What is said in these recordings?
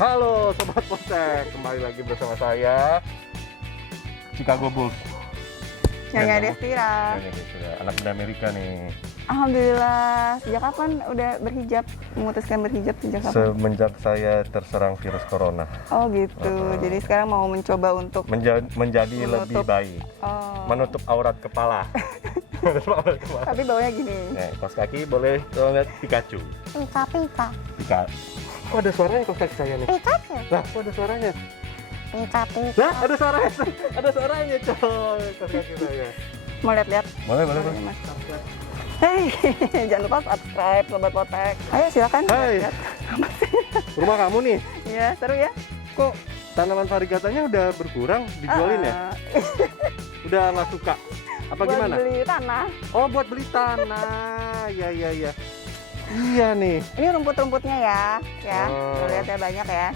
Halo Sobat Potek, kembali lagi bersama saya Chicago Bulls. Nyonya Destira. Anak muda Amerika nih. Alhamdulillah. Sejak kapan udah berhijab? Memutuskan berhijab sejak kapan? Semenjak saya terserang virus corona. Oh gitu. Jadi sekarang mau mencoba untuk menjadi menutup. lebih baik. Oh. Menutup aurat kepala. Tapi bawahnya gini. Nah, kaos kaki boleh kalau lihat Pikachu. Pika. Kok ada suaranya kaos kaki saya nih? Pikachu. Lah, kok ada suaranya? Pikachu. Lah, ada suaranya. Ada suaranya, coy. Kaos kaki saya. Mau lihat-lihat? Boleh. Mas. Hei, jangan lupa subscribe Sobat Potek. Ayo silakan. Hai. Lihat. Rumah kamu nih. Iya, seru ya? Kok tanaman varigatanya udah berkurang dijualin ya? Udah nggak suka? Apa Buat gimana? beli tanah. Oh, buat beli tanah. Iya. Iya nih. Ini rumput-rumputnya ya. Ya, Oh. tuh lihat ya banyak ya.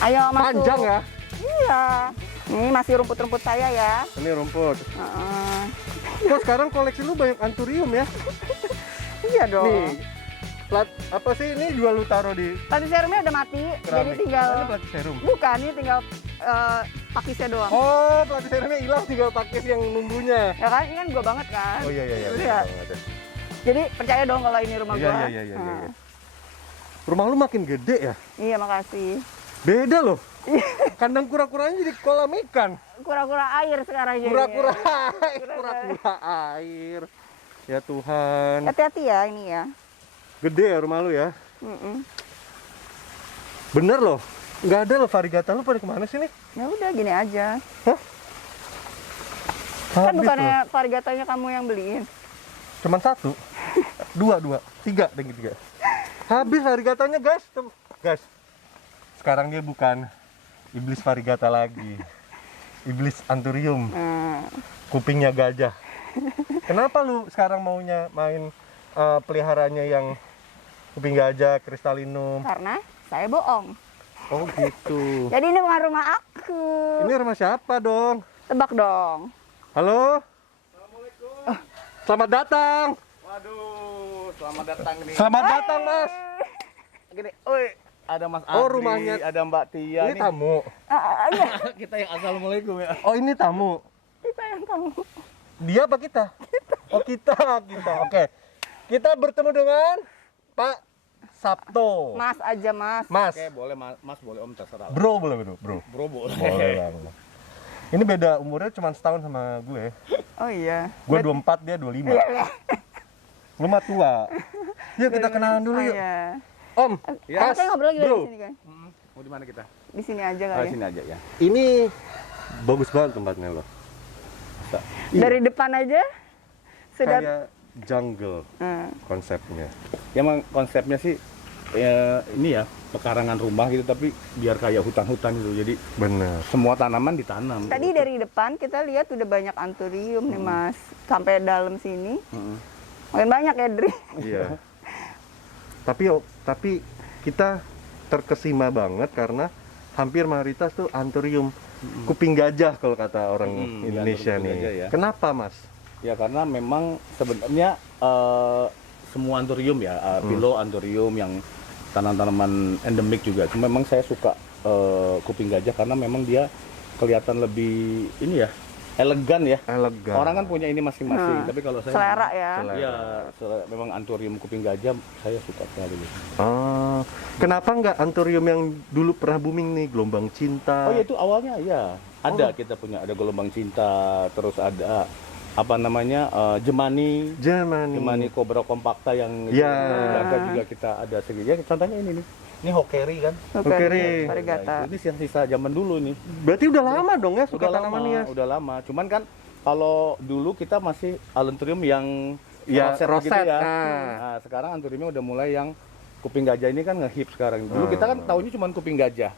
Ayo masuk. Panjang ya? Iya. Ini masih rumput-rumput saya ya. Ini rumput. Heeh. Kok sekarang koleksi lu banyak anthurium ya? Iya dong. Nih. Apa sih ini jual lu taruh di Platyserumnya udah mati, jadi keramik? tinggal Ini platyserum. bukan, ini tinggal pakisnya doang. Oh, platyserumnya hilang, tinggal pakis yang numbunya. Ya kan, ini kan gua banget kan. Oh iya. Udah. bener banget. Jadi percaya dong kalau ini rumah gua. Iya. Nah, Rumah lu makin gede ya? Iya, makasih. Beda loh. Kandang kura-kuranya jadi kolam ikan. Kura-kura air sekarang jadi. Kura-kura air. Ya Tuhan. Hati-hati ya ini ya. Gede ya rumah lu ya? Mm-mm. Bener loh. Nggak ada loh varigata lu pada kemana sih nih? Ya udah gini aja. Hah? Kan Habis bukannya loh. varigatanya kamu yang beliin. Cuman satu. Dua. Tiga. Habis varigatanya guys. Guys. Sekarang dia bukan iblis varigata lagi. Iblis anthurium. Kupingnya gajah. Kenapa lu sekarang maunya main peliharanya yang kuping gajah, kristalinum? Karena saya bohong. Oh gitu. Jadi ini bukan rumah aku. Ini rumah siapa dong? Tebak dong. Halo? Assalamualaikum. Selamat datang. Waduh, selamat datang nih. Selamat datang, Mas. Gini, oi, ada Mas Adri, Oh, rumahnya. ada Mbak Tia Ini nih. tamu. Iya, Kita yang assalamualaikum ya. Oh, ini tamu. kita yang tahu. Dia apa kita? Oh, kita. Oke. Kita bertemu dengan Pak Sabto. Mas aja, Mas. Mas. Oke, boleh Mas, boleh Om terserah. Bro boleh, bro. Bro boleh. Boleh lah. Ini beda umurnya cuma setahun sama gue. Oh iya. Gue 24, dia 25. Iya. Lu mah tua. Yuk kita kenalan dulu yuk. Iya. Om, Ya. Mas, Kita ngobrol lagi bro. di sini kan. Mau di mana kita? Di sini aja Oh, kali. sini aja ya. Ini bagus banget tempatnya loh. Iya. Dari depan aja sudah. Kayak jungle Hmm. konsepnya. Ya emang konsepnya sih ya, ini ya pekarangan rumah gitu, tapi biar kayak hutan-hutan gitu. Jadi Bener. semua tanaman ditanam. Tadi dari depan kita lihat udah banyak anthurium nih, Mas. Sampai dalam sini. Makin banyak ya, Dri. Iya. Tapi kita terkesima banget karena hampir mayoritas tuh anthurium. kuping gajah kalau kata orang Iya, Indonesia kuping nih. gajah ya. Kenapa, Mas? Ya karena memang sebenarnya semua anthurium ya, Philo anthurium yang tanaman-tanaman endemik juga. Cuma memang saya suka kuping gajah karena memang dia kelihatan lebih ini ya, elegan ya. Elegan. Orang kan punya ini masing-masing, tapi kalau saya Selera ya. Iya, memang anthurium kuping gajah saya suka sekali. Oh, kenapa nggak anthurium yang dulu pernah booming nih, gelombang cinta? Oh ya itu awalnya ya ada kita punya ada gelombang cinta, terus ada apa namanya Jemani Cobra compacta yang Ya. dijaga juga kita ada segini. Ya, contohnya ini nih. Ini Hokeri kan. Hokeri. Variegata. Ini sisa zaman dulu nih. Berarti udah lama dong ya suka Udah tanaman lama, hias? udah lama. Cuman kan kalau dulu kita masih Allanthurium yang Ya, roset gitu roset, ya. ah. Nah, sekarang Anthuriumnya udah mulai yang kuping gajah ini kan ngehip sekarang. Dulu kita kan taunya cuma kuping gajah.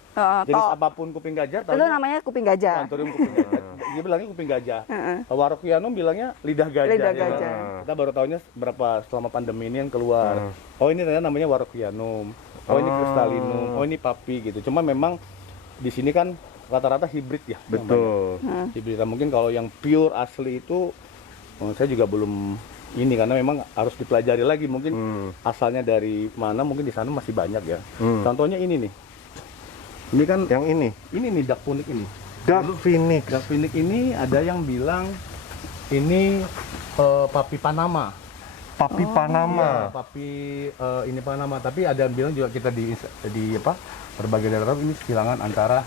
Jenis apapun kuping gajah Itu taunya namanya kuping gajah. Anthurium kuping gajah. Dia bilangnya kuping gajah. Warocyanum bilangnya lidah gajah. Lidah ya. gajah. Kita baru tahunya berapa selama pandemi ini yang keluar. Oh ini ternyata namanya Warocyanum. Oh ini Crystallinum. Oh ini Papi gitu. Cuma memang di sini kan rata-rata hibrid ya. Betul. Hibrid. Nah, mungkin kalau yang pure asli itu saya juga belum ini karena memang harus dipelajari lagi mungkin asalnya dari mana mungkin di sana masih banyak ya. Contohnya ini nih. Ini kan Yang ini, nih Duck Phoenix ini. Duck Phoenix. Duck Phoenix ini ada yang bilang ini Papi Panama. Papi Panama. Iya, Papi ini Panama, tapi ada yang bilang juga kita di apa berbagai daerah ini silangan antara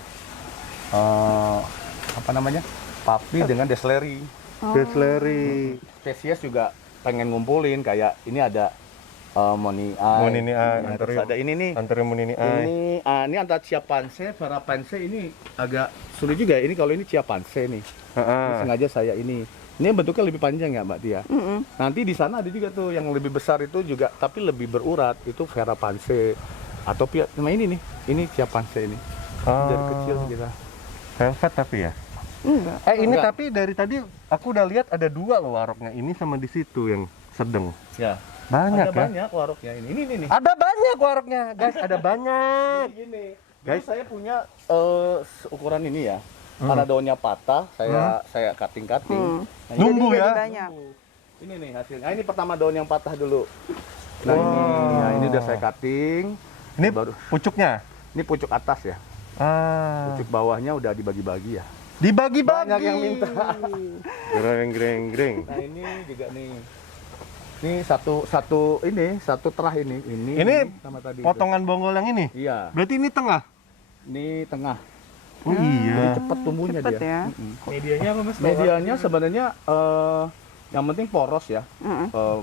apa namanya? Papi dengan Desleri. Desleri. Spesies juga pengen ngumpulin kayak ini ada Monii, Monii, terus ada ini nih. Anthurium Monii. Ini antara Chiapanse, Verapanse ini agak sulit juga. Ini kalau ini Chiapanse nih. Ini sengaja saya ini. Ini bentuknya lebih panjang ya Mbak Tia. Nanti di sana ada juga tuh yang lebih besar itu juga, tapi lebih berurat itu Verapanse atau nah ini nih, ini Chiapanse ini. Dari kecil kita. Velvet tapi ya. Enggak. Ini Enggak. tapi dari tadi aku udah lihat ada dua loh waroknya, ini sama di situ yang sedang. Ya. Banyak Ada ya. banyak waroknya ini. Ini nih. Ada banyak waroknya, guys. Ada banyak. Gini. Guys. Guys, saya punya ukuran ini ya. Karena daunnya patah, saya cutting-cutting. Nah, Nunggu Jadi ya. banyak. Ini nih hasilnya. Nah, ini pertama daun yang patah dulu. Nah, ini udah saya cutting. Ini baru pucuknya. ini pucuk atas ya. Pucuk bawahnya udah dibagi-bagi ya. Dibagi-bagi. Banyak yang minta. Greng. Nah, ini juga nih. Ini satu terah ini. Ini sama tadi. potongan bonggol yang ini. Iya. Berarti ini tengah. Ini tengah. Oh Jadi iya. cepat tumbuhnya Cepet dia. ya. Medianya apa mas? Medianya sebenarnya yang penting poros ya.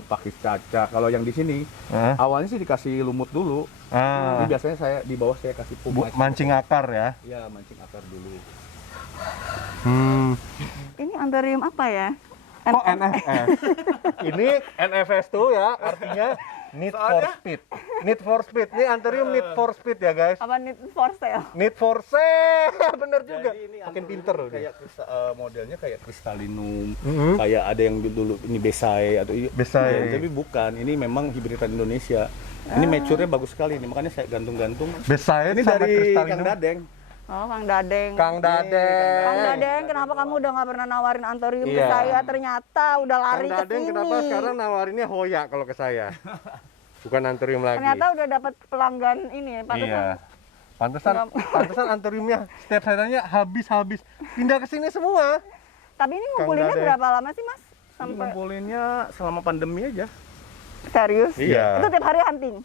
Pakis caca. Kalau yang di sini awalnya sih dikasih lumut dulu. Tapi biasanya saya di bawah saya kasih pupuk. Mancing akar ya. Iya, mancing akar dulu. Ini anthurium apa ya? Kok NFS? Ini NFS tuh ya, artinya need for speed. Need for speed. Ini anthurium need for speed ya guys. Apa need for sale? Need for sale. Bener juga. Jadi ini Makin pinter loh dia. kayak modelnya kayak Crystallinum, kayak ada yang dulu ini Besai atau Besai. tapi bukan, ini memang hibridan Indonesia. Ini mature-nya bagus sekali nih, makanya saya gantung-gantung. Besai Ini sama dari Crystallinum. Kang Dadeng. Oh, Kang Dadeng. Kang Dadeng. Kang Dadeng, kenapa kamu udah nggak pernah nawarin anthurium ke Iya. saya? Ternyata udah Kang lari ke Dadeng sini. kenapa sekarang nawarinnya Hoya kalau ke saya? Bukan anthurium lagi. Ternyata udah dapat pelanggan ini, pantesan. Iya. Pantesan anthuriumnya setiap saya tanya habis. Pindah ke sini semua. Tapi ini Kang ngumpulinnya Dadeng. berapa lama sih, Mas? Sampai Ngumpulinnya selama pandemi aja. serius? Iya. Itu tiap hari hunting.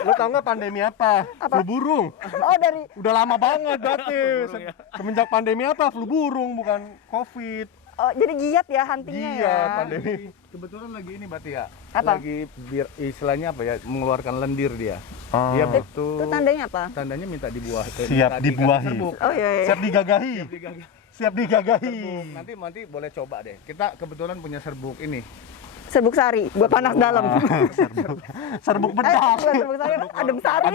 Lu tau nggak pandemi apa? Flu burung. Oh, dari Udah lama banget berarti. Semenjak pandemi apa? Flu burung bukan COVID. jadi giat ya huntingnya Iya, ya. pandemi. Kebetulan lagi ini Mbak Tia. Apa? Lagi istilahnya apa ya? Mengeluarkan lendir dia. Oh. Dia Itu butuh tandanya apa? tandanya minta dibuah. Siap dibuahi. Oh iya, iya. Siap digagahi. Siap digagahi. Nanti boleh coba deh. Kita kebetulan punya serbuk ini. Serbuk sari buat panas dalam. Serbuk bedak. Bukan serbuk sari, adem sari.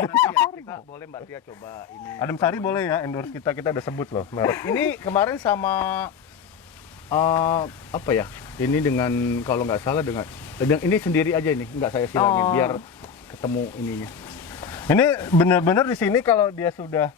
Kita boleh Mbak Tia coba ini. Adem Sari boleh ya endorse kita udah sebut loh merek. Ini kemarin sama apa ya? Ini dengan kalau nggak salah dengan ini sendiri aja ini, nggak saya silangin Oh. biar ketemu ininya. Ini benar-benar di sini kalau dia sudah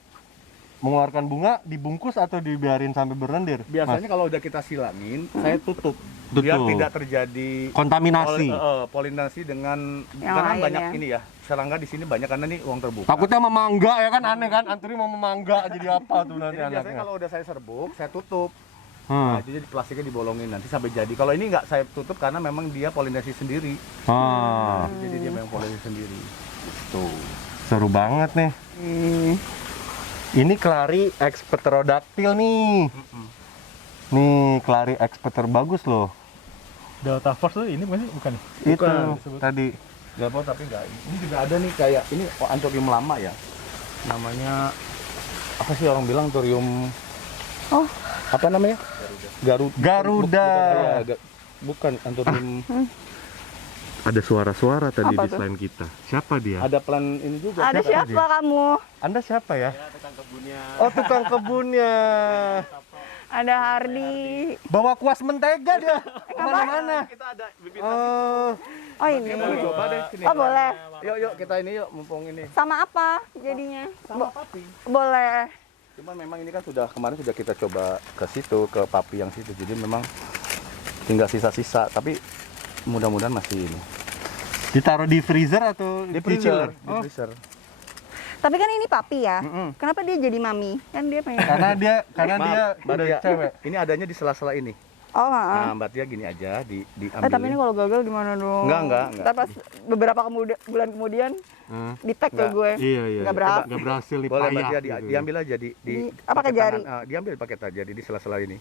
mengeluarkan bunga dibungkus atau dibiarin sampai berlendir? Biasanya Mas? kalau udah kita silangin, saya tutup. Biar Tutup. tidak terjadi Kontaminasi. polinasi dengan Yang karena lain banyak ya. ini ya. Serangga di sini banyak karena ini ruang terbuka. Takutnya memangga ya kan, aneh kan, anturium mau memangga jadi apa tuh nanti Jadi biasanya anaknya. kalau udah saya serbuk, saya tutup. Hmm. Nah, itu jadi plastiknya dibolongin nanti sampai jadi. Kalau ini nggak saya tutup karena memang dia polinasi sendiri. Ah, Jadi dia memang polinasi sendiri. Tuh. seru banget nih. Ini kelari Expecterodactyl nih. Nih, kelari Expecter bagus loh. Delta Force tuh ini bukan sih? Bukan. Itu Bukan. tadi. Nggak apa tapi nggak. Ini juga ada nih kayak ini anthurium lama ya. Namanya apa sih orang bilang anthurium? Oh. Apa namanya? Garuda. Bukan anthurium. Ada suara-suara tadi Apa di tuh? selain kita. Siapa dia? Ada plan ini juga. Ada Siapa siapa kamu? Anda siapa ya? Oh, tukang kebunnya. Ada Hardi. Bawa kuas mentega dia. Kemana-mana. Kita ada bibit. Oh, Oh ini. Boleh coba deh sini. Oh boleh. Yuk kita ini yuk mumpung ini. Sama apa jadinya? Sama papi. Boleh. Cuman memang ini kan kemarin sudah kita coba ke situ, ke papi yang situ. Jadi memang tinggal sisa-sisa, tapi mudah-mudahan masih ini. ditaruh di freezer atau Di freezer, chiller? di freezer. Tapi kan ini papi ya. Mm-mm. Kenapa dia jadi mami? Kan dia pengen. Karena dia Maaf, Mbak udah Tia, cewek. ini adanya di sela-sela ini. Oh, heeh. Nah, Mbak Tia gini aja, diambil. Tapi ini kalau gagal gimana dong? Enggak. Ntar pas beberapa bulan kemudian di tag ke Enggak. gue. Iya, iya. Nggak berhasil. Nggak berhasil nih, Boleh Mbak payah Tia gitu. diambil aja Apa pakai jari? Diambil pakai jari di sela-sela ini.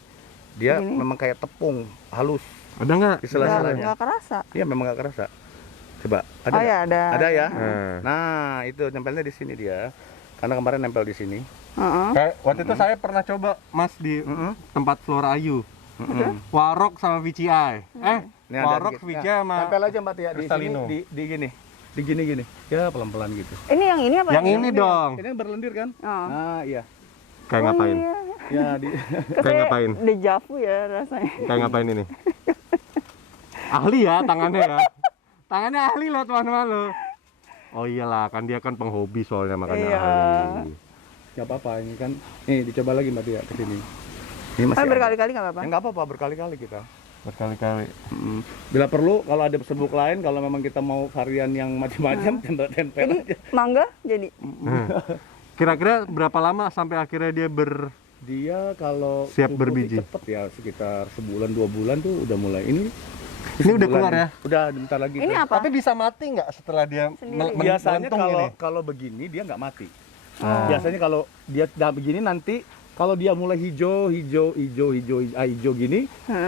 Dia Begini? memang kayak tepung halus Ada nggak? di sela-selanya. Nggak kerasa. Iya memang nggak kerasa. Coba, ada Oh nggak? ya ada. Ada ya. Nah. Nah, itu nempelnya di sini dia. Karena kemarin nempel di sini. Heeh. Kayak waktu itu saya pernah coba Mas di tempat Flora Ayu. Warok sama VCI. Ini ada Warok dikit. VCI sama Nempel aja Mbak Tia di sini Kristalino. di gini. Di gini. Ya pelan-pelan gitu. Ini yang ini apa? yang ini dong. Ini yang berlendir kan? Oh. Nah, iya. Kayak ngapain? Iya. Ya di Kayak ngapain? Dejavu ya rasanya. Kayak ngapain ini? Ahli ya tangannya ya. Tangannya ahli loh teman-teman lo. Oh iyalah, kan dia kan penghobi soalnya makanya Iya. ahli. nggak apa-apa ini kan. Nih dicoba lagi Mbak Tia ke sini. Ini masih Tapi ada. berkali-kali nggak apa-apa. Ya, nggak apa-apa berkali-kali kita. Berkali-kali. Bila perlu kalau ada serbuk lain kalau memang kita mau varian yang macam-macam tempel-tempel Jadi aja. mangga jadi. Kira-kira berapa lama sampai akhirnya dia Dia kalau Siap tumbuh berbiji. sih cepet ya sekitar sebulan 2 bulan tuh udah mulai ini. Ini udah sebulan keluar ini. ya? Udah bentar lagi. Ini tuh. apa? Tapi bisa mati nggak setelah dia Sendiri. Biasanya melentung ini? kalau begini dia nggak mati. Oh. Biasanya kalau dia begini nanti kalau dia mulai hijau gini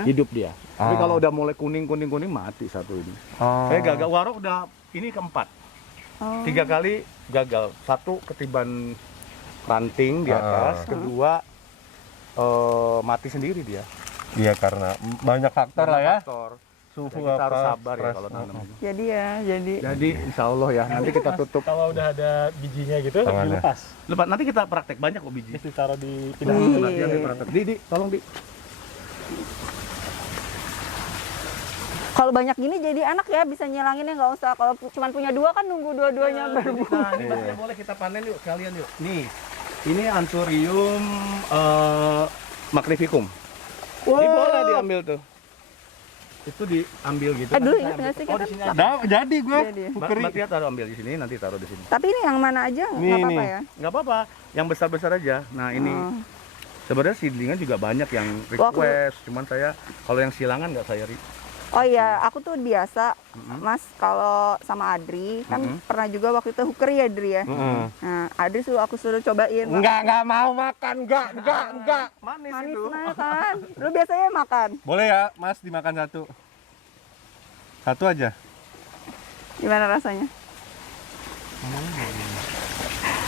hidup dia. Tapi Ah. kalau udah mulai kuning mati satu ini. Oh. Saya gagal warok udah ini keempat. Oh. 3 kali gagal. Satu ketiban ranting di atas, kedua mati sendiri dia. Iya karena banyak faktor lah ya. Faktor. Suhu Kita apa? harus sabar ya stres. kalau nanam ini. Jadi ya, jadi. Jadi insya Allah ya nanti kita tutup. Kalau udah ada bijinya gitu, Tangannya. dilepas. Lepas nanti kita praktek banyak kok biji. Terus ditaruh di pindah. Nanti nanti praktek. Di, tolong di. Kalau banyak gini jadi enak ya, bisa nyilanginnya nggak usah. Kalau cuma punya 2 kan nunggu dua-duanya berbuah. Nah, ini Mbak Tia boleh kita panen yuk kalian yuk. Nih, ini Anthurium magnificum. Ini boleh diambil tuh. Itu diambil gitu. Dulu nanti ingat saya nggak sih ambil. Oh, kita? di sini ada. Jadi gue Jadi. Mbak Tia taruh ambil di sini, nanti taruh di sini. Tapi ini yang mana aja Nih, nggak apa-apa nih. ya? Nggak apa-apa, yang besar-besar aja. Nah ini Oh. sebenarnya seedlingan juga banyak yang request, cuman saya kalau yang silangan nggak saya Oh iya, aku tuh biasa, Mas, kalau sama Adri, kan pernah juga waktu itu hooker ya, Adri ya. Nah, Adri aku suruh cobain. Enggak mau makan, enggak. manis, Manis itu. kan? Lu biasanya makan. Boleh ya, Mas, dimakan satu. Satu aja. Gimana rasanya?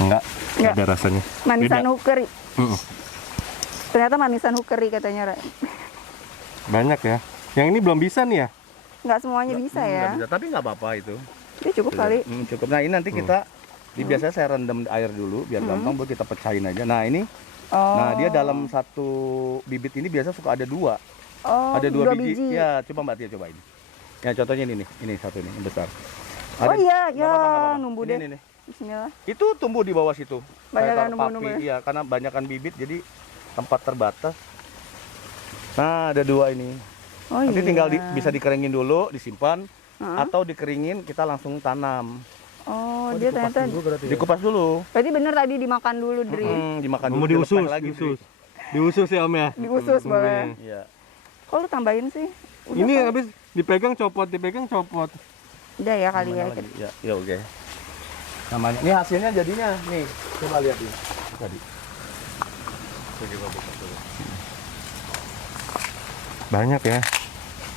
Enggak, Enggak. ada rasanya. Manisan Beda. hookeri. Ternyata manisan hookeri katanya, Ra. Banyak ya. Yang ini belum bisa nih ya? Nggak semuanya bisa Nggak ya. bisa, tapi nggak apa-apa itu. Ini cukup kali. Cukup. Nah ini nanti kita biasanya saya rendam air dulu biar gampang buat kita pecahin aja. Nah ini, Oh. nah dia dalam satu bibit ini biasa suka ada 2. Oh, Ada 2 dua biji. Ya coba Mbak Tia cobain. Ya contohnya ini nih, ini satu ini yang besar. Oh iya, nggak ya, apa-apa, nggak apa-apa. numbu Ini, deh. Ini, nih. Bismillah. Itu tumbuh di bawah situ. Banyakan Kayak numbu-numbu papi, ya? iya, karena banyakan bibit jadi tempat terbatas. Nah, ada 2 ini. Oh Nanti iya. tinggal bisa dikeringin dulu, disimpan, Heeh. atau dikeringin kita langsung tanam. Oh, dia ternyata berarti ya? Dikupas dulu. berarti bener tadi dimakan dulu, Dri. Dimakan Mau dulu, diusus, dilepas lagi. diusus. Diusus ya Om ya. Diusus boleh. Iya. Kok lu tambahin sih? Udah Ini kok. habis dipegang copot, dipegang copot. Udah ya kali ya. Mana lagi? Ya oke. Namanya. Ini hasilnya jadinya nih. Coba lihat ini. Tadi. Banyak ya.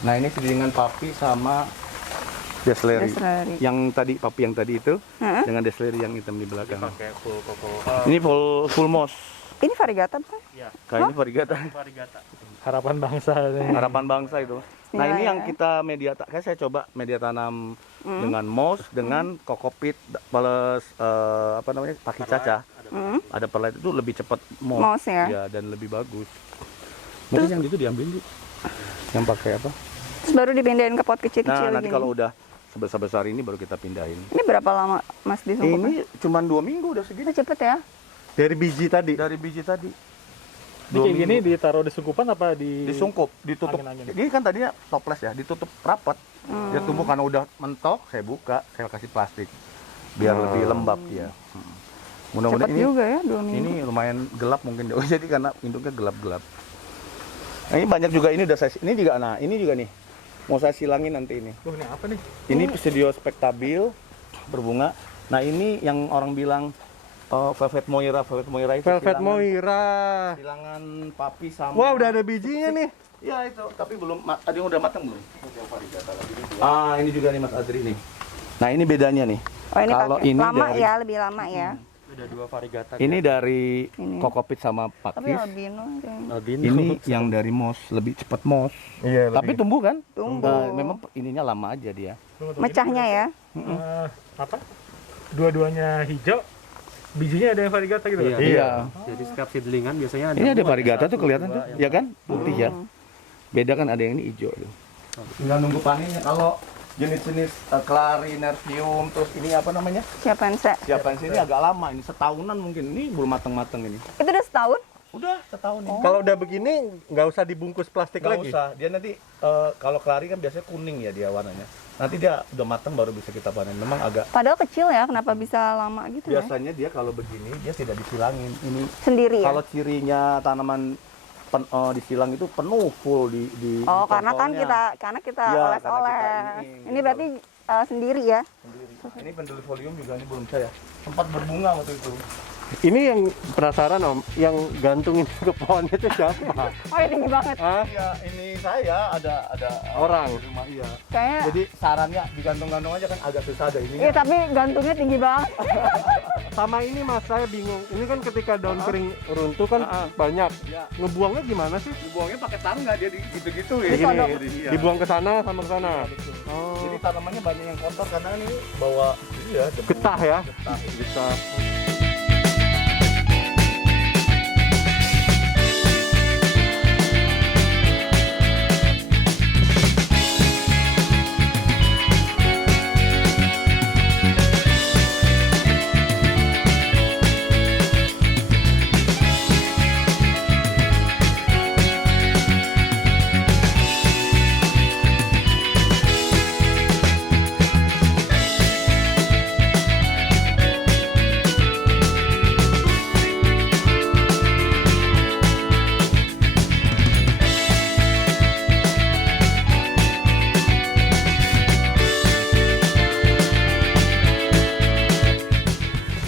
Nah, ini selingan papi sama desleri. Desleri. Yang tadi papi yang tadi itu Heeh. dengan desleri yang hitam di belakang. Pakai full koko. Ini full moss. Ini variegata bukan? Kayaknya variegata. Harapan bangsa. Harapan bangsa itu. Nah, ini yang kita media kayak saya coba media tanam dengan moss dengan kokopit plus apa namanya? Paki caca. Ada perlite itu lebih cepat Moss ya? Iya, dan lebih bagus. Mungkin yang itu diambil Bu. Yang pakai apa? Terus baru dipindahin ke pot kecil-kecil Nah, nanti gini. kalau udah sebesar-besar ini baru kita pindahin. Ini berapa lama Mas disungkupnya? Ini cuma 2 minggu udah segini Ini cepet ya? Dari biji tadi. dari biji tadi. Ini kayak gini ditaruh di sungkupan apa di Disungkup, ditutup. Angin-angin. Ini kan tadinya toples ya, ditutup rapat. Dia tumbuh karena udah mentok, saya buka, saya kasih plastik biar lebih lembab dia. Cepet Mudah-mudahan ini juga ya 2 minggu. ini lumayan gelap mungkin jadi karena induknya gelap-gelap. Nah, ini banyak juga ini udah saya ini juga ini juga nih. Mau saya silangin nanti ini. Loh, ini apa nih? Ini Pseudo spektabil berbunga. Nah, ini yang orang bilang Velvet Moira itu Velvet Moira. silangan papi sama. Wah, udah ada bijinya nih. Iya itu, tapi belum ada yang udah matang belum? Ah, ini juga nih Mas Adri nih. Nah, ini bedanya nih. Oh ini Kalau pakai ini lama dari- ya, lebih lama ya. Ada 2 variegata. Ini dari Ini. kokopit sama Tapi pakis. albino kayaknya. Albino. Ini yang dari moss, lebih cepat moss. Iya, Tapi tumbuh kan? Tumbuh. Memang ininya lama aja dia. Mecahnya ya. Apa? Dua-duanya hijau. Bijinya ada yang variegata gitu. Iya. kan? Iya. Jadi setiap seedlingan biasanya ada Ini ada dua, variegata satu, tuh kelihatan dua, tuh, yang ya kan? Putih ya. Beda kan ada yang ini hijau tuh. Tinggal nunggu panennya. Kalau jenis-jenis clarinervium terus ini apa namanya? Siapanse. Siapaan sini agak lama ini setahunan mungkin. Ini belum matang-matang ini. Itu udah setahun? Udah setahun ini. Kalau udah begini nggak usah dibungkus plastik Nggak lagi. usah. Dia nanti kalau clari kan biasanya kuning ya dia warnanya. Nanti dia udah matang baru bisa kita panen. Memang agak Padahal kecil ya, kenapa bisa lama gitu ya? biasanya dia kalau begini dia tidak disilangin. Ini Sendiri ya? kalau cirinya tanaman disilang itu penuh full di Oh, karena kan congkolnya. karena kita Iya, oles-oles. karena kita Ini berarti sendiri ya? Sendiri. Ini pendulifolium juga ini belum saya. Sempat berbunga waktu itu. Ini yang penasaran Om, yang gantungin ke pohon itu siapa? Oh, ya tinggi banget. Hah? Iya, ini saya ada Orang. di rumah iya. Kayaknya Jadi sarannya digantung-gantung aja kan agak susah ada ini. iya, tapi gantungnya tinggi banget. Sama ini Mas, saya bingung. Ini kan ketika daun kering runtuh kan banyak. Iya. Ngebuangnya gimana sih? Dibuangnya pakai tangga dia gitu-gitu ya. Begini, Iya. dibuang ke sana sama ke sana. Oh, Jadi tanamannya banyak yang kotor karena ini bawa iya debu. getah ya? Getah. Getah.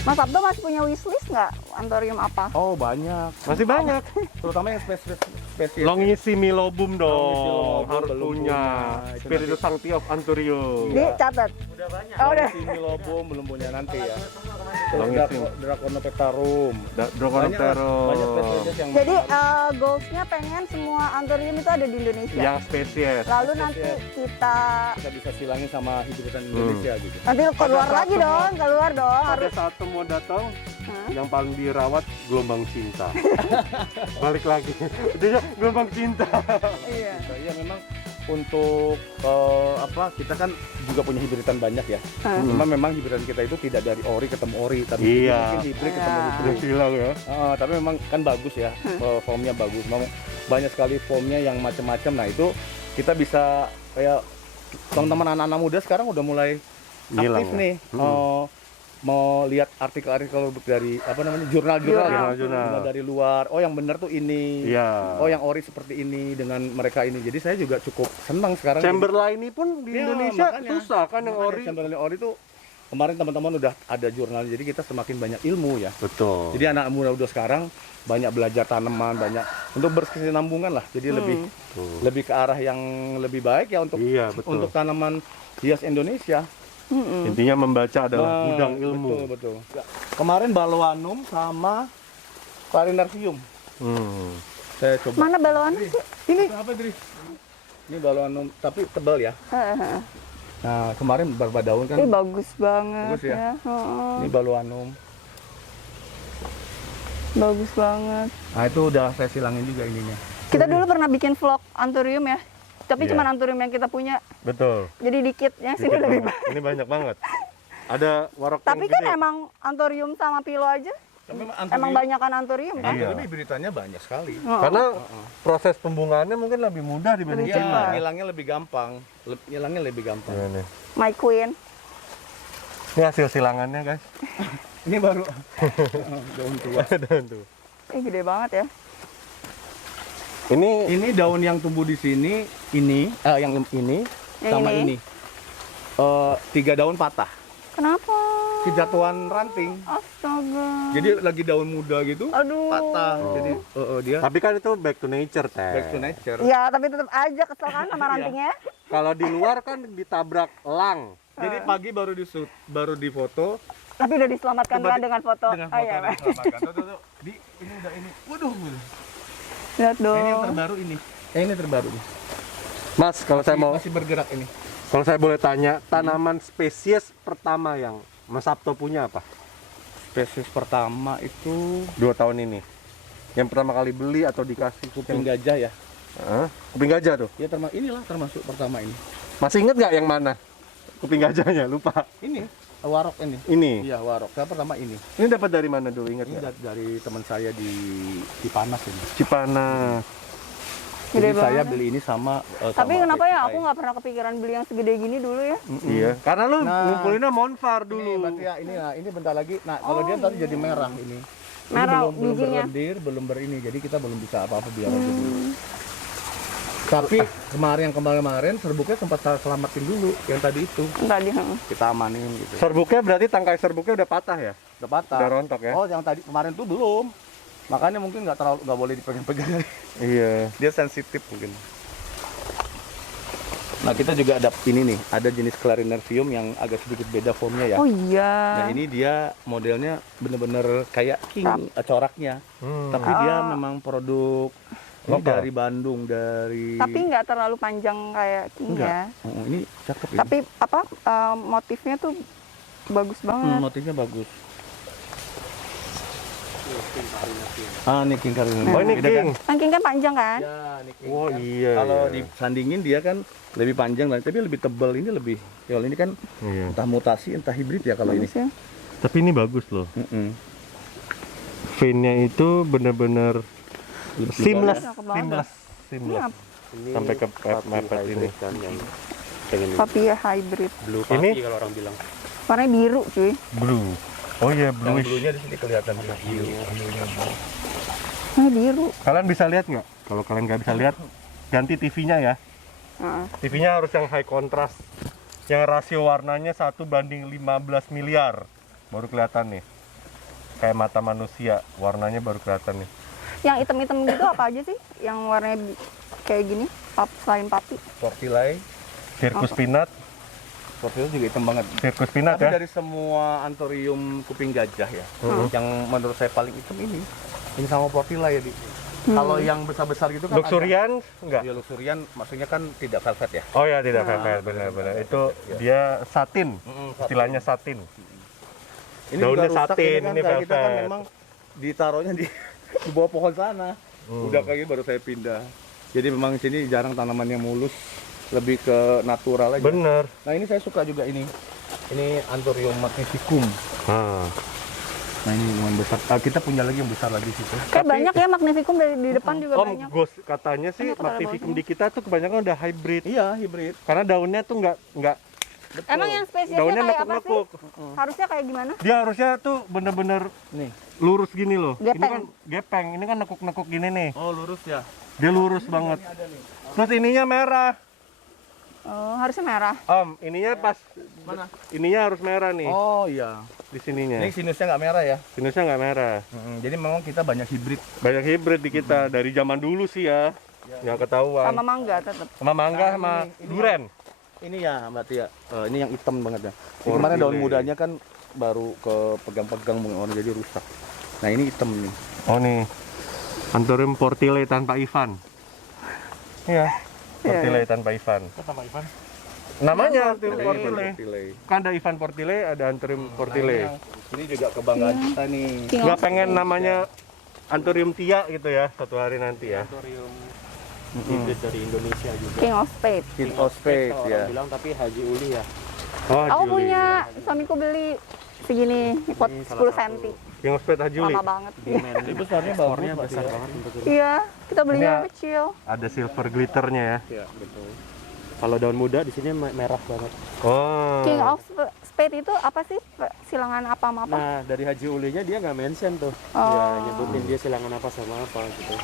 Mas Abdo masih punya wishlist nggak? Antorium apa? Oh, banyak. Masih banyak. Terutama yang spesies. Longissimi lobum dong, Longissimi harus belum punya. punya. Itu Spiritus Sancti of Anthurium. Dicatat. Udah banyak. Oh, udah. Lobum belum punya nanti ya. Terus Longissimi. Draconopetarum. Draconopteros. Banyak spesies yang Jadi goalsnya pengen semua Antorium itu ada di Indonesia. Yang spesies. Lalu nanti kita kita bisa silangin sama hiburan Indonesia gitu. nanti keluar Pada lagi saat dong, keluar dong. Pada Harus. saat semua datang, Hah? yang paling dirawat gelombang cinta. Balik lagi. Dia Gelombang cinta. Iya. Iya memang untuk kita kan juga punya hibridan banyak ya. Memang hibridan kita itu tidak dari ori ketemu ori, tapi Iya. mungkin hibrid ketemu Iya. hibrid. Silang ya. Tapi memang kan bagus ya, formnya bagus. Memang banyak sekali formnya yang macam-macam. Nah itu kita bisa kayak teman-teman anak-anak muda sekarang udah mulai Ngilang aktif ya? nih. Mau lihat artikel-artikel dari jurnal-jurnal Jurnal. dari luar. Oh yang benar tuh ini. Iya. Oh yang ori seperti ini dengan mereka ini. Jadi saya juga cukup senang sekarang. Chamberlain ini pun di Iya, Indonesia makanya. susah kan yang Makanya ori. Chamberlain ori tuh kemarin teman-teman udah ada jurnal, jadi kita semakin banyak ilmu ya. Betul. Jadi anak muda udah sekarang banyak belajar tanaman, banyak untuk berkesinambungan lah. Jadi lebih ke arah yang lebih baik ya untuk Iya, betul. untuk tanaman hias Indonesia. Intinya membaca adalah gudang ilmu. Betul. Kemarin Baloanum sama Clarinarvium. Saya coba. Mana balon sih? Ini apa, Dri? Ini Baloanum tapi tebal ya. Nah, kemarin beberapa daun kan. Ini bagus banget Bagus ya? ya. Ini Baloanum. Bagus banget. Nah, itu udah saya silangin juga ininya. Kita dulu pernah bikin vlog anthurium ya. Tapi Iya. cuma anthurium yang kita punya. Betul. Jadi dikit ya, sini lebih banyak. Ini banyak banget. Ada warok Tapi yang kan gede. emang anthurium sama pilo aja. Tapi Emang banyakan anthurium kan? Iya. Tapi beritanya banyak sekali. Karena proses pembungaannya mungkin lebih mudah dibanding Lebih Cina. cepat. Ngilangnya lebih gampang. Ngilangnya lebih gampang. Iya nih. My queen. Ini hasil silangannya guys. Ini baru daun tua. Daun tuh. Gede banget ya. Ini Ini daun yang tumbuh di sini, yang ini Yang sama ini? ini. 3 daun patah. Kenapa? Kejatuhan ranting. Astaga. Jadi lagi daun muda gitu, Aduh. patah. Jadi dia tapi kan itu back to nature, Teh. back to nature. Iya, tapi tetap aja kesel kan sama rantingnya. Kalau di luar kan ditabrak elang. Jadi pagi baru baru difoto Tapi udah diselamatkan Coba kan dengan foto. dengan Oh foto iya, dan Mas. diselamatkan. Tuh. Ini udah ini. Waduh. Lihat Nah, ini yang dong. terbaru ini. Ini terbaru nih. Mas, kalau saya mau Masih bergerak ini. kalau saya boleh tanya, tanaman spesies pertama yang Mas Sabto punya apa? Spesies pertama itu 2 tahun ini. Yang pertama kali beli atau dikasih kuping gajah ya. Hah? Kuping gajah tuh. Ya termasuk pertama ini. Masih inget nggak yang mana? Kuping gajahnya, lupa. Ini warok ini. Ini. Iya, warok. Saya pertama ini. Ini dapat dari mana dulu, inget Ini nggak? dari teman saya di Cipanas ini. Cipana. Gede Jadi saya banget. beli ini sama Tapi sama kenapa ya Pepsi aku nggak pernah kepikiran beli yang segede gini dulu ya? Iya. Karena lu Nah. ngumpulinnya Monfar Ini dulu. berarti ya ini bentar lagi. Nah, kalau dia tadi jadi merah ini. Ini Merah belum bijinya. berlendir, belum berini. Jadi kita belum bisa apa-apa biar aja dulu. Tapi kemarin serbuknya sempat saya selamatin dulu yang tadi itu. Tadi, Kita amanin gitu. Serbuknya berarti tangkai serbuknya udah patah ya? Udah patah. Udah rontok ya? Oh, yang tadi kemarin tuh belum. Makanya mungkin nggak boleh dipegang-pegang. Iya. Dia sensitif mungkin. Nah, kita juga ada ini nih, ada jenis Clarinarvium yang agak sedikit beda formnya ya. Oh iya. Nah, ini dia modelnya bener-bener kayak king coraknya. Tapi dia memang produk ini Lokal. dari Bandung, dari Tapi nggak terlalu panjang kayak king ya. Oh, ini cakep ini. Tapi apa motifnya tuh bagus banget. Motifnya bagus. Ini king Clarinarvium. Oh, ini Beda king. Kan king kan panjang kan? Ya, ini king. Oh kan. iya. Kalau iya. disandingin dia kan lebih panjang tapi lebih tebal, ini lebih. Ya, ini kan Iya. entah mutasi, entah hibrid ya kalau ini. Bagus ya. Tapi ini bagus loh. Vein-nya itu bener-bener seamless, Cakep banget. seamless. Ini Sampai ke mepet ini. kan yang pengen papaya hybrid. blue Ini? puppy kalau orang bilang. Warnanya biru cuy. Blue. Oh iya, Yang bluish. bluenya di sini kelihatan. Nah, biru. Kalian bisa lihat nggak? Kalau kalian nggak bisa lihat, ganti TV-nya ya. Heeh. TV-nya harus yang high contrast. Yang rasio warnanya 1:15 miliar. Baru kelihatan nih. Kayak mata manusia, warnanya baru kelihatan nih. Yang hitam-hitam gitu apa aja sih? Yang warnanya kayak gini? Selain papi. Portilai, Circus Peanut, portilai juga hitam banget. Circus Peanut Tapi ya. dari semua anthurium kuping gajah ya, yang menurut saya paling hitam ini sama portilai ya. Kalau yang besar-besar gitu kan Luxurian enggak? Ya luxurian maksudnya kan tidak velvet ya. Oh ya, tidak velvet, benar-benar. Itu dia satin, istilahnya satin. Ini Daunnya juga rusak, satin, kan ini kayak kita kan velvet. memang ditaruhnya di bawah pohon sana. Udah kayak gitu baru saya pindah. Jadi memang sini jarang tanaman yang mulus, lebih ke natural aja. Bener. Nah ini saya suka juga ini. Ini Anthurium magnificum. Ah. Nah ini lumayan besar. Kita punya lagi yang besar lagi situ. Kayak banyak ya magnificum dari di depan juga Om, banyak. Gus katanya sih Banyak kota magnificum bawahnya. di kita tuh kebanyakan udah hybrid. Iya hybrid. Karena daunnya tuh nggak Emang yang spesiesnya daunnya kayak apa sih? nekuk-nekuk. Harusnya kayak gimana? Dia harusnya tuh bener-bener Nih. lurus gini loh. Ini Gepeng. kan gepeng, ini kan nekuk-nekuk gini nih. Oh lurus ya. Dia lurus banget. Terus ininya merah. Oh, harusnya merah. Om, ininya pas Mana? ininya harus merah nih Oh iya. di sininya. Ini sinusnya nggak merah ya. Sinusnya nggak merah. Jadi memang kita banyak hybrid. Banyak hybrid di kita dari zaman dulu sih ya. Nggak ketahuan. Sama mangga tetap. Sama mangga sama ini duren. Ini ya Mbak Tia. Ini yang hitam banget ya. Ini Oh, kemarin daun gile. mudanya kan baru ke pegang-pegang orang jadi rusak. Nah ini hitam nih. Oh nih. Anthurium portile tanpa Ivan. Iya. Portile tanpa Ivan. Sama Ivan. Namanya Anthurium portile. Portile. Kan ada Ivan portile, ada Anthurium portile. Ini juga kebanggaan kita nih. King Nggak of pengen Spades. namanya Anthurium tia gitu ya suatu hari nanti ya. Anthurium hybrid dari Indonesia juga. King of Spades. King of Spades Kalau ya. orang bilang tapi Haji Uli ya. Oh, Aku Juli. punya, suamiku beli segini, pot Ini 10 salah cm. King of Spades Juli. Lama banget. Demand Ini besarnya ekspornya bagus, besar Mbak Tia. banget untuk ini. Iya, kita belinya Ini yang kecil. Ada silver glitternya ya. Iya, betul. Kalau daun muda di sini merah banget. Oh. King of Spades itu apa sih? Silangan apa sama apa? Nah, dari Haji Ulinya dia nggak mention tuh. Oh. Ya, nyebutin dia silangan apa sama apa gitu.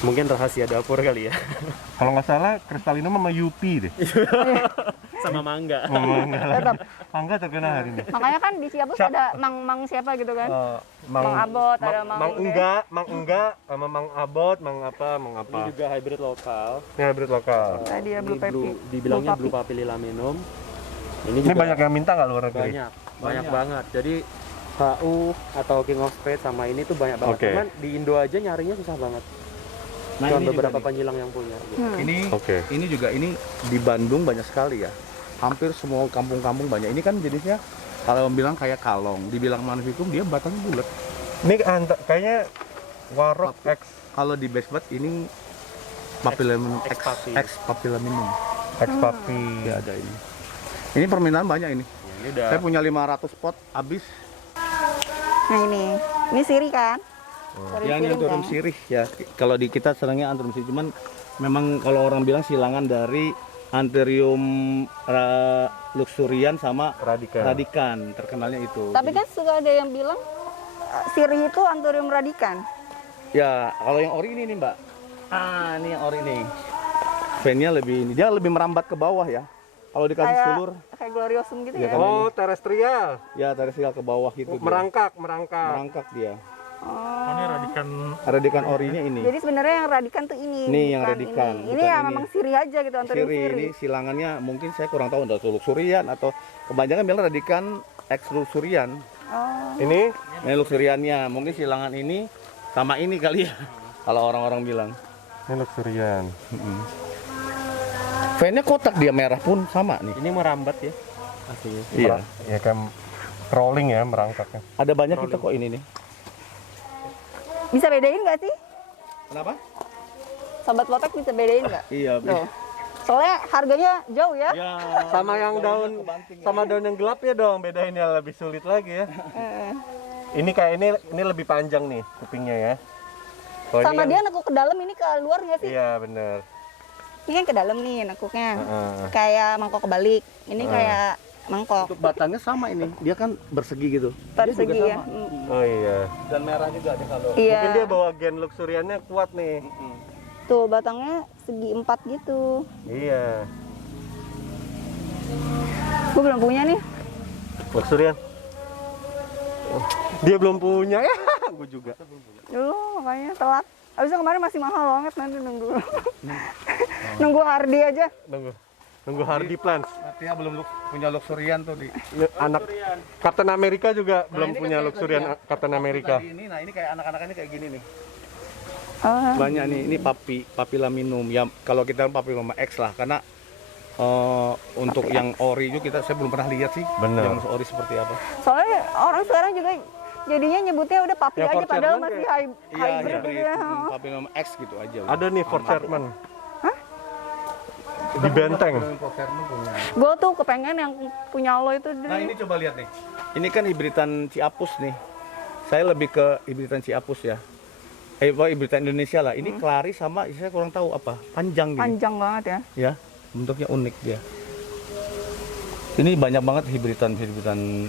Mungkin rahasia dapur kali ya. Kalau nggak salah Kristalino sama Yupi deh. Sama mangga. Tetap. Mangga terkena hari ini. Makanya kan di Ciampus Siap. ada mang siapa gitu kan? Mang Mang Abot, ada Mang Mang Inde. Enggak, sama Mang Abot, Mang Ini apa. juga hybrid lokal. Ini hybrid lokal. Tadi ya Ini Blue Peppy. dibilangnya Blue Blue Papillilaminum. Ini Ini juga banyak yang minta nggak luar negeri? banyak banget. Jadi HU atau King of Spades sama ini tuh banyak banget. Oke. Cuman di Indo aja nyarinya susah banget. Nah Cuma ini juga beberapa nih. penjilang yang punya. Gitu. Hmm. Oke. Ini juga ini di Bandung banyak sekali ya. Hampir semua kampung-kampung banyak. Ini kan jenisnya kalau bilang kayak kalong, dibilang magnificum dia batangnya bulat. Ini kayaknya Warok X Kalau di baseball ini Papillilaminum X papi. X Papillilaminum. Papi. Ya ada ini. Ini permintaan banyak ini. Ya, ini udah Saya punya 500 pot habis. Nah ini siri kan? Siri Ya ini piring Anthurium kan? sirih ya. Kalau di kita seringnya Anthurium sirih, cuman memang kalau orang bilang silangan dari Anthurium luxurian sama radikan, terkenalnya itu. Tapi kan suka ada yang bilang siri itu Anthurium radikan. Ya, kalau yang ori ini nih, Mbak. Ini yang ori nih. Vennya lebih ini, dia lebih merambat ke bawah ya. Kalau dikasih Kayak sulur, kayak gloriosum gitu Iya, ya. kalau Oh, terestrial. ya tarik ke bawah gitu. dia. Merangkak. Merangkak dia. Oh, ini radikan Radikan orinya ini. Jadi sebenarnya yang radikan tuh ini. Nih, yang bukan radikan, Ini, bukan ini ya ini. memang siri aja gitu Anthurium Siri siri. ini silangannya mungkin saya kurang tahu ada luxurian atau kebanyakan bilang radikan X luxurian. Oh. Ini Ini luxuriannya, mungkin silangan ini sama ini kali ya. Kalau orang-orang bilang. luxurian. Vennya kotak dia merah pun sama nih. ini merambat ya aslinya. Iya. Ya kan crawling ya merangkaknya. Ada banyak kita kok ini nih. Bisa bedain nggak sih? Kenapa? Sobat Lotek bisa bedain nggak? Iya. Tuh. Soalnya harganya jauh ya. Ya. Sama yang daun sama daun yang gelap ya dong, bedainnya lebih sulit lagi ya. Heeh. Ini kayak ini lebih panjang nih kupingnya ya. Kalau Sama ini dia nekuk ke dalam ini ke luar nggak sih? Iya bener. Ini kan ke dalam nih nekuknya. Heeh. Kayak mangkok kebalik. Ini kayak mangkok Untuk batangnya sama ini. Dia kan bersegi gitu. persegi Dia juga ya. sama. Oh iya. Dan merah juga dia kalau. Iya. Mungkin dia bawa gen luxuriannya kuat nih. Tuh batangnya segi 4 gitu. Iya. Gue belum punya nih. Luxurian. Oh, dia belum punya ya. Gue juga. Dulu makanya telat. Abisnya kemarin masih mahal banget nanti nunggu. Nunggu Hardy aja. Nunggu Hardy Plants. Artinya belum punya luxurian tuh di. Anak Captain America juga Nah, belum ini kan punya kayak luxurian tadi ya. Captain America. Tadi ini, nah ini kayak anak-anak ini kayak gini nih. Oh. Banyak nih, ini Papillilaminum. Ya kalau kita Papilloma X lah, karena untuk yang ori juga saya belum pernah lihat sih. Bener. Yang ori seperti apa. Soalnya orang sekarang juga jadinya nyebutnya udah papi Ya, aja Ford padahal Sherman masih Iya, hybrid gitu ya. Papillon X gitu aja. Ada nih Ford Sherman. Di Benteng. Ford Sherman punya. Gue tuh kepengen yang punya lo itu Nah Dri. ini coba lihat nih. Ini kan hibridan Ciapus nih. Saya lebih ke hibridan Ciapus ya. Hibridan Indonesia lah. Ini kelari sama saya kurang tahu apa. Panjang gini. Panjang banget ya. Ya, bentuknya unik dia. Ini banyak banget hibridan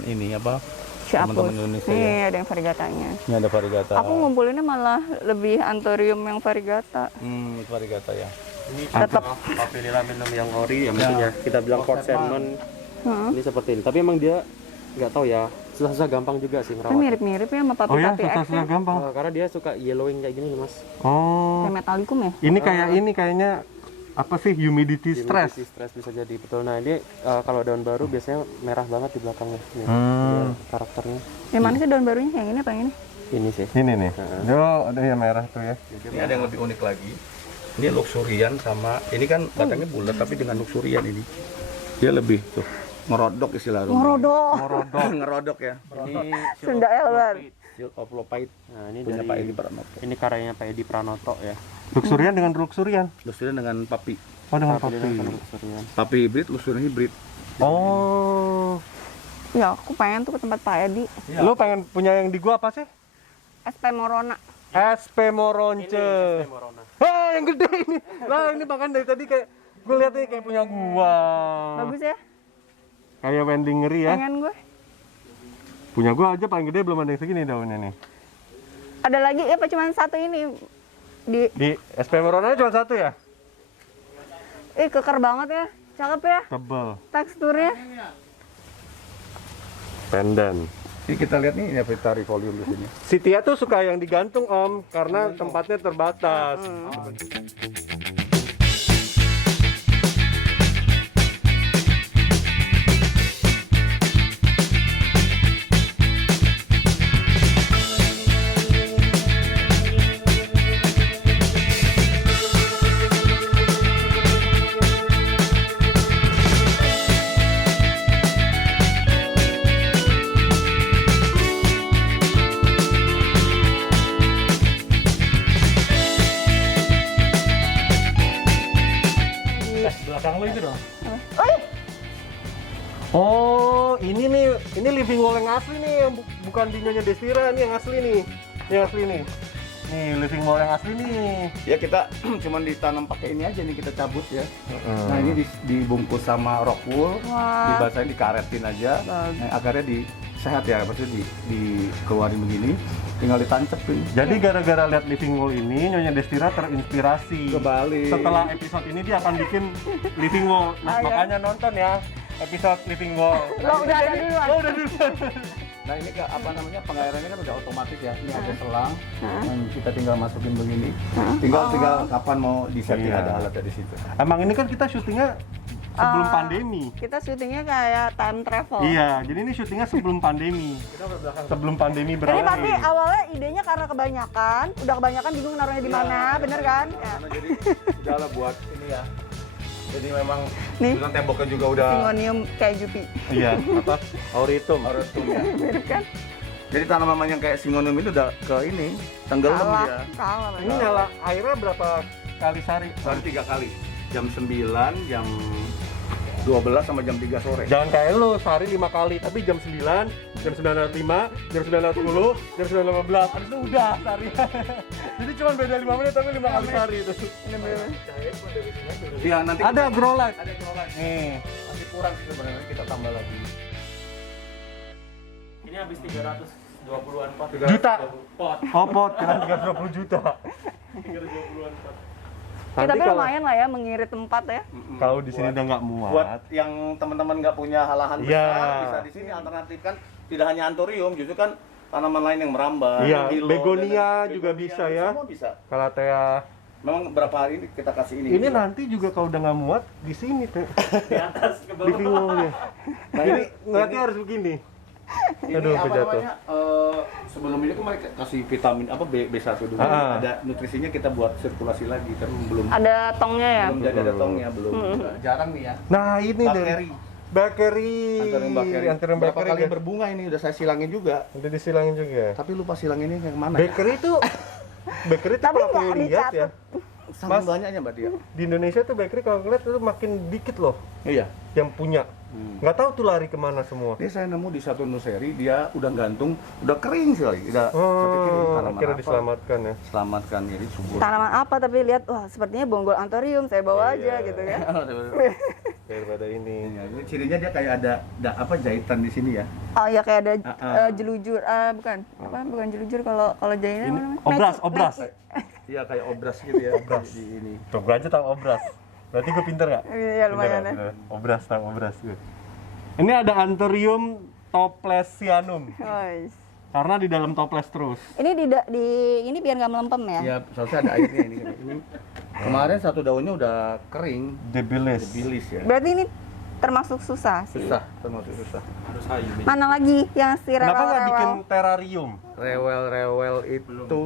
ini apa? Ciapus. Teman-teman Indonesia Nih ya. ada yang varigatanya. Ini ada variegata. Aku ngumpulinnya malah lebih anthurium yang variegata. Variegata ya. Ini Tetap. Papilila minum yang ori ya mungkin ya. Kita bilang Fort Sherman. Ini seperti ini. Tapi emang dia nggak tahu ya. Susah-susah gampang juga sih Ini ngerawat. mirip-mirip ya sama papi Oh ya, papi X susah-susah ya. gampang. Karena dia suka yellowing kayak gini nih, Mas. Oh, Kayak metallicum ya. ini kayaknya apa sih humidity stress? Humidity stress bisa jadi betul. Nah, ini kalau daun baru biasanya merah banget di belakangnya. Nih, dia karakternya. Yang mana sih daun barunya? Yang ini apa yang ini? Ini sih. Ini nih. Yo, ada yang merah tuh ya. Ini ada yang lebih unik lagi. Ini luxurian sama ini kan batangnya bulat tapi dengan luxurian ini. Dia lebih tuh ngerodok istilah rumah. Ngerodok. Ngerodok ya. Ini Sunda Elbar. Silk of Lopite Nah, ini punya dari Pak Edi Pranoto. ini karyanya Pak Edi Pranoto ya. Luxurian dengan luxurian. Luxurian dengan papi. Oh, dengan Papilila papi. sama Luxurian. Papi hibrid, luxurian hibrid. Oh. Ya aku pengen tuh ke tempat Pak Edi. Lu pengen punya yang di gua apa sih? SP Morona. SP Moronce. Morona. Wah, yang gede ini. Lah, ini bahkan dari tadi kayak gue lihat nih kayak punya gua. Bagus ya. Kayak wending ngeri ya. Pengen gue. Punya gua aja paling gede belum ada yang segini daunnya nih. Ada lagi ya, apa cuma satu ini? Di SP Morona cuma satu ya? Keker banget ya. Cakep ya Tebel. teksturnya. Pendant. Ini kita lihat nih ini Vitari volume di sini. Si Tia tuh suka yang digantung Om, karena tempatnya terbatas. Belakang lo itu dong. Oh, ini nih, ini living wall yang asli nih, yang bukan di Nyonya Desira, nih yang asli nih. Ini yang asli nih. Nih, living wall yang asli nih. Ya kita cuman ditanam pakai ini aja nih kita cabut ya. Nah ini dibungkus sama rock wool, Wah. dibasahin dikaretin aja. Bagus. Nah, akarnya sehat ya, maksudnya dikeluarin begini, tinggal ditancepin. Jadi gara-gara lihat living wall ini, Nyonya Desira terinspirasi. Kebalik. Setelah episode ini dia akan bikin living wall. Nah, Ayo. makanya nonton ya episode living wall. Lo udah ada duluan. Oh, udah duluan. Nah ini apa namanya pengairannya kan udah otomatis ya. Ini ada selang, dan kita tinggal masukin begini. Tinggal kapan mau disetting Iya. ada alatnya di situ. Emang ini kan kita syutingnya sebelum pandemi. Kita syutingnya kayak time travel. Iya, jadi ini syutingnya sebelum pandemi. Sebelum pandemi Ini berakhir. pasti awalnya idenya karena udah kebanyakan bingung naruhnya di mana, bener kan? Ya. Karena jadi udahlah buat ini ya. Jadi memang Nih. kebetulan temboknya juga udah Syngonium kayak Jupi. Iya, apa? Auritum. auretum ya. Mirip kan? Jadi tanaman yang kayak Syngonium itu udah ke ini tenggelam dia. Kalah. Ini nyala airnya berapa kali sehari? Baru 3 kali. Jam 9, jam 12 sama jam 3 sore. Jangan kayak lu, sehari 5 kali, tapi jam 9, jam 9.05, jam 9.10, jam 9.15, habis itu udah sehari. Jadi cuma beda 5 menit tapi 5 kali sehari itu. Iya, nanti Ada grow light. ada grow light. Nih, Masih kurang sih sebenarnya kita tambah lagi. Ini habis 320-an pot. juta. Pot. Oh, pot, kira 320 juta. 320-an pot. Ya, tapi lumayan lah ya mengirit tempat ya. Kalau di sini udah nggak Buat muat. yang teman-teman nggak punya halahan Iya. besar, bisa di sini alternatif kan tidak hanya anthurium, justru kan tanaman lain yang merambat. Iya, hilo, begonia dan- juga begonia, bisa ya. Semua bisa. Kalatea. Memang berapa hari ini kita kasih ini. Ini juga. nanti juga kalau udah nggak muat di sini tuh. Di atas ke Di bawah. pinggulnya. Nah, Ini ngeliatnya harus begini. ini Aduh, apa kejatuh. namanya? Sebelum ini kan mereka kasih vitamin apa B1 dulu. Ah. Ada nutrisinya kita buat sirkulasi lagi kan belum Ada tongnya ya. belum jadi ada tongnya belum. Jarang nih ya. Nah, ini dari Bakteri. Bakery. Anthurium Berapa bakery. kali Guys. berbunga ini udah saya silangin juga. Udah disilangin juga. Tapi lupa silanginnya yang mana ya? Bakery tuh bakery tuh Tapi kalau nggak aku lihat ya, Saking banyaknya Mbak Tia. di Indonesia tuh bakery kalau ngeliat itu makin dikit loh Iya. yang punya. Nggak tahu tuh lari kemana semua. Ini saya nemu di satu nursery, dia udah gantung, udah kering sekali. Udah, saya pikir ini Oh, tanaman akhirnya apa? diselamatkan ya. Selamatkan jadi subur. Tanaman apa tapi lihat wah sepertinya bonggol anthurium saya bawa aja gitu kan. Daripada ini. Iya, ini cirinya dia kayak ada apa jahitan di sini ya. Oh ya kayak ada Ah. jelujur, bukan apa bukan jelujur kalau jahitannya apa namanya? Obras, Nike, obras. Nike. Iya kayak obras gitu ya. Obras di ini. Tuh, gue aja tahu obras. Berarti gue pinter ya? Iya lumayan ya. Obras, tahu obras gue. Ini ada Anthurium toplesianum. Guys. Karena di dalam toples terus. Ini ini biar nggak melempem ya. Iya, soalnya ada airnya ini. Ini kemarin satu daunnya udah kering, Debilis. bilis ya. Berarti ini termasuk susah sih. Susah, termasuk susah. Harus hayu. Mana lagi yang si Kenapa nggak rewel-rewel? bikin terrarium? Rewel-rewel itu.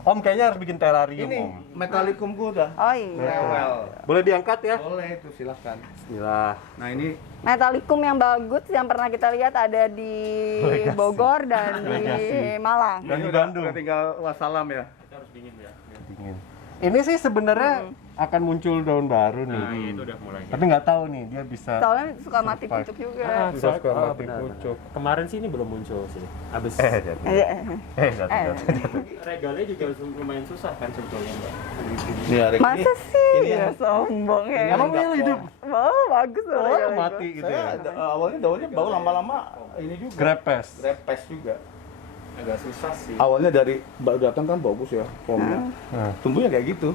Om kayaknya harus bikin terrarium, Ini Om. metalikum gua udah. Oh iya. Rewel. Boleh diangkat ya? Boleh itu silahkan. Bismillah. Nah ini Metallicum yang bagus yang pernah kita lihat ada di Legasi. Bogor dan di Legasi. Malang. Dan di udah Bandung. tinggal wassalam ya. Harus dingin ya. Dingin. Ini sih sebenarnya akan muncul daun baru nih. Nah, itu udah mulai. Tapi nggak tahu nih dia bisa Soalnya suka mati Survive. pucuk juga. bisa suka mati benar, pucuk. benar. Kemarin sih ini belum muncul sih. Abis Jatuh. Iya. Jatuh. regalnya juga lumayan susah kan sebetulnya Mbak. Iya, Masa sih? ini Ya sombong ya. Emang real hidup? Oh, bagus loh. Oh, regal mati itu. gitu ya. awalnya daunnya bau lama-lama ini juga. Grepes. Grepes juga. Agak susah sih. Awalnya dari baru datang kan bagus ya formnya. Nah, Tumbuhnya kayak gitu.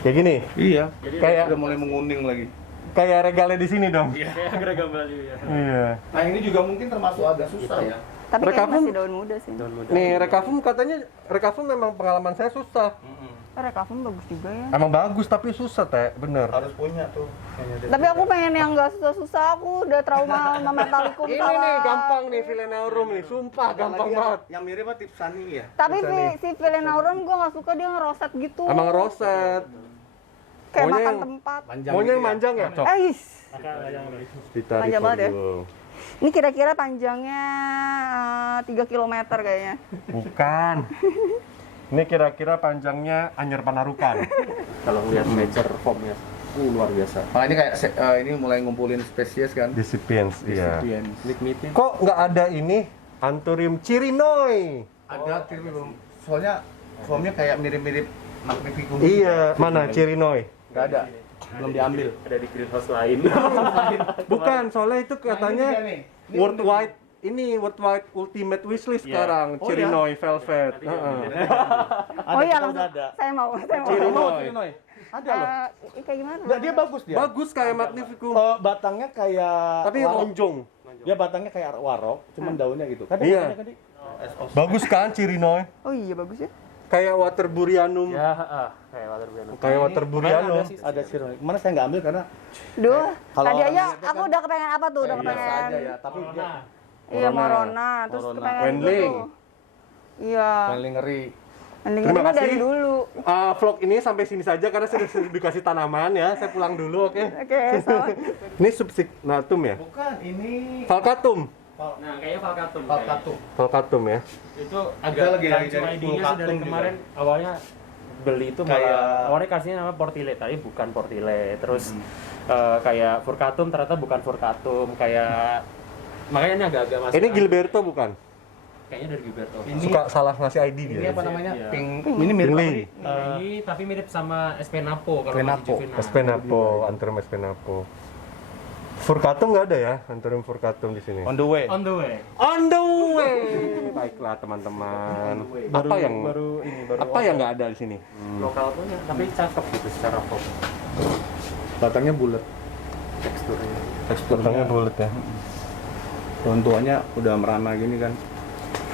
kayak gini. Iya. Jadi Kayak Udah mulai menguning lagi. kayak regalnya di sini dong. kayak geragam value ya. Iya. Nah ini juga mungkin termasuk agak susah ya. Tapi kayaknya Rekavum- masih daun muda sih. Daun muda. Nih, rekavum katanya rekavum memang pengalaman saya susah. Oh, Rekavum bagus juga ya. Emang bagus tapi susah, Teh. Bener. Harus punya tuh. Tapi aku pengen yang nggak susah-susah, aku udah trauma sama Metallicum. Ini nih gampang nih Philanarum nih, sumpah gampang banget. Yang mirip apa Tipsani ya? Tapi Bisa si Philanarum gue nggak suka, dia ngeroset gitu. Emang roset. Kayak maunya makan yang- tempat. Maunya yang manjang ya? Cok. Is. Ditarik Panjang banget ya? dulu. Ini kira-kira panjangnya 3 km kayaknya. Bukan. Ini kira-kira panjangnya Anyer Panarukan. Kalau ngeliat nature formnya luar biasa. Makanya kayak ini mulai ngumpulin spesies kan. Disciplines, iya. Recipients. Nikmatin. Kok nggak ada ini Anthurium chirinoi? Ada tapi belum. Soalnya formnya kayak mirip-mirip Magnificum. Iya, mana chirinoi? Nggak ada. Belum diambil. Ada di greenhouse lain. Bukan, soalnya itu katanya Nah, ini dia nih. Ini worldwide ini worldwide ultimate wishlist Iya. sekarang, Oh, chirinoi velvet. Nanti Heeh. Oh iya langsung. Saya mau. Chirinoi. Ada loh. Kayak gimana? Nggak, dia bagus dia. Bagus kayak Magnificum. Batangnya kayak Tapi warok. lonjong. Dia batangnya kayak warok, cuman daunnya gitu. Kan Iya. Bagus kan chirinoi? Oh iya bagus ya. Kayak waterburianum. Ya, kayak water piano. Kayak waterburianum. ada siroi. Mana saya nggak ambil karena Duh, kalau tadi orang aja lihatnya aku kan- udah kepengen apa tuh? Udah biasa kepengen. aja ya, tapi dia Iya Corona. Morona, terus Corona. kepengen Wendling. itu. Iya. paling ngeri. Wendling Terima itu mah dari kasih. dulu. Vlog ini sampai sini saja karena sudah dikasih tanaman ya. Saya pulang dulu, oke? Oke, sama. Ini subsignatum ya? Bukan, ini Falcatum. Nah, kayaknya Falcatum. Falcatum. Falcatum ya. Itu Kita agak lagi rancu dari ID-nya sih Falcatum dari juga. kemarin awalnya beli itu Kayak- malah awalnya kasihnya nama Portile tapi bukan Portile. Terus kayak Furcatum ternyata bukan Furcatum, kayak makanya ini agak-agak masuk. Ini Gilberto bukan? kayaknya dari Gilberto. Suka salah ngasih ID Ini dia. apa namanya? Iya. Pink. Ini mirip apa Pink. nih? Ini tapi mirip sama SP Napo kalau SP di Napo. Juvenal. Espenapo, Anthurium espenapo. Furcatum nggak ada ya? Anthurium furcatum di sini. On the way. On the way. On the way. Baiklah teman-teman. Apa yang apa yang nggak ada di sini? Lokal punya, tapi cakep gitu secara form. Batangnya bulat. Teksturnya. Batangnya bulat ya. Daun tuanya udah merana gini kan.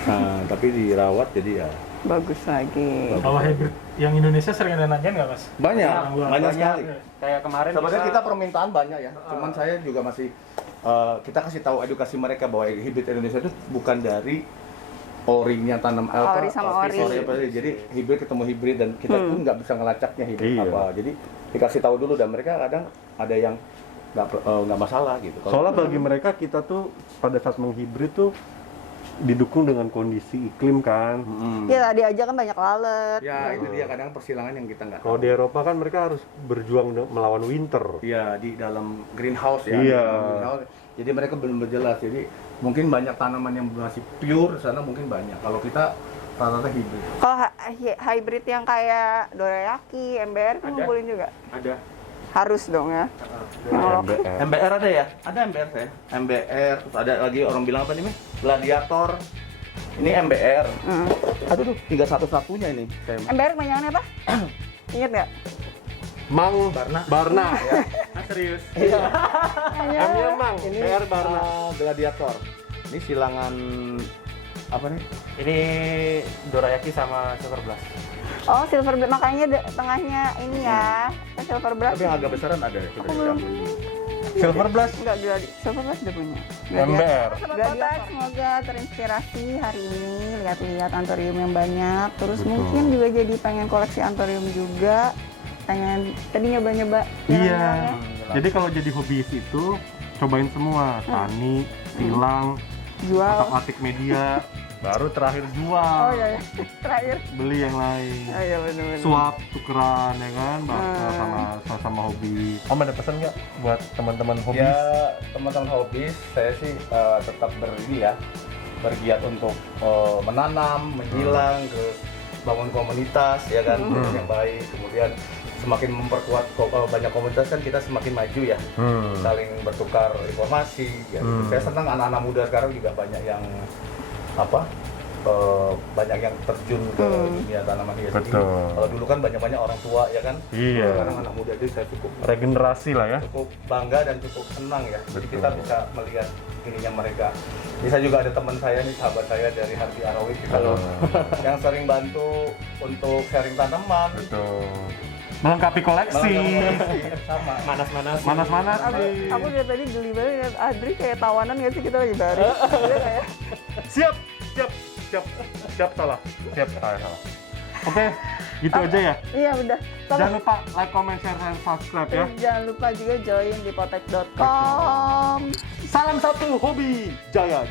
Nah, tapi dirawat jadi ya Bagus lagi. Kalau hybrid yang Indonesia sering ada nanyain nggak mas? banyak sekali. Kayak kemarin Sebenarnya kita permintaan banyak ya. Cuman saya juga masih kita kasih tahu edukasi mereka bahwa hibrid Indonesia itu bukan dari orinya tanam Ori sama ori. apa sih. Jadi hibrid ketemu hibrid dan kita pun nggak bisa ngelacaknya hibrid Iya. apa. Jadi dikasih tahu dulu dan mereka kadang ada yang nggak masalah gitu. Soalnya bagi mereka kita tuh pada saat menghibrid tuh didukung dengan kondisi iklim kan. Ya tadi aja kan banyak lalat. Ya itu dia kadang persilangan yang kita nggak Kalau tahu. di Eropa kan mereka harus berjuang melawan winter. Iya, di dalam greenhouse ya. Iya. Di dalam greenhouse. Jadi mereka belum berjelas. Jadi mungkin banyak tanaman yang masih pure sana mungkin banyak. Kalau kita rata-rata hibrid. Kalau hybrid yang kayak dorayaki, MBR kan Ada. ngumpulin juga. Ada. Harus dong ya. MBR. MBR ada ya? Ada MBR saya. MBR, terus ada lagi orang bilang apa nih, Mas? Gladiator. Ini MBR. Aduh tuh, 31-1-nya ini. MBR kepanjangannya apa? Ingat nggak? Mang Barna ya. Ah, serius? M-nya Mang, Ini BR Barna. Gladiator. Ini silangan apa nih? Ini dorayaki sama silver blast. Oh, silver blast, makanya tengahnya ini ya. Kan silver blast. Tapi yang agak besaran ada ya. Aku belum. Silver Blast, Enggak, silver blast udah punya. MBR. Gladiator, semoga terinspirasi hari ini lihat-lihat antorium yang banyak. Terus Betul. mungkin juga jadi pengen koleksi antorium juga. Pengen tadi nyoba-nyoba. Iya. jalan-jalan. Jadi kalau jadi hobis itu cobain semua, tani, silang, Jual. otak-atik media, baru terakhir jual. Oh iya, iya. Terakhir. Beli yang lain. Oh iya benar-benar. Swap tukeran ya kan, sama hobi. Om ada pesan nggak buat teman-teman hobis? Ya, teman-teman hobis, saya sih tetap bergiat untuk menanam, menyilang, terus bangun komunitas ya kan, yang baik. Kemudian semakin memperkuat banyak komunitas kan kita semakin maju ya, saling bertukar informasi. Ya. Saya senang anak-anak muda sekarang juga banyak yang banyak yang terjun ke dunia tanaman hias ini. Betul. Kalau dulu kan banyak orang tua ya kan. Iya. Sekarang anak muda itu saya cukup Regenerasi lah ya. bangga dan cukup senang ya. Jadi Betul. kita bisa melihat ininya mereka. Bisa juga ada teman saya nih, sahabat saya dari Hardi Arawit kita loh, yang sering bantu untuk sharing tanaman. Betul. Melengkapi koleksi. Sama. Manas-manas. Manas-manas Aku dari tadi geli banget liat Adri kayak tawanan gak sih kita lagi baru. Iya kayak. Siap salah. Oke, gitu aja ya. Iya udah. Jangan lupa like, comment, share, dan subscribe ya. Jangan lupa juga join di potek.com. Salam satu hobi, jaya.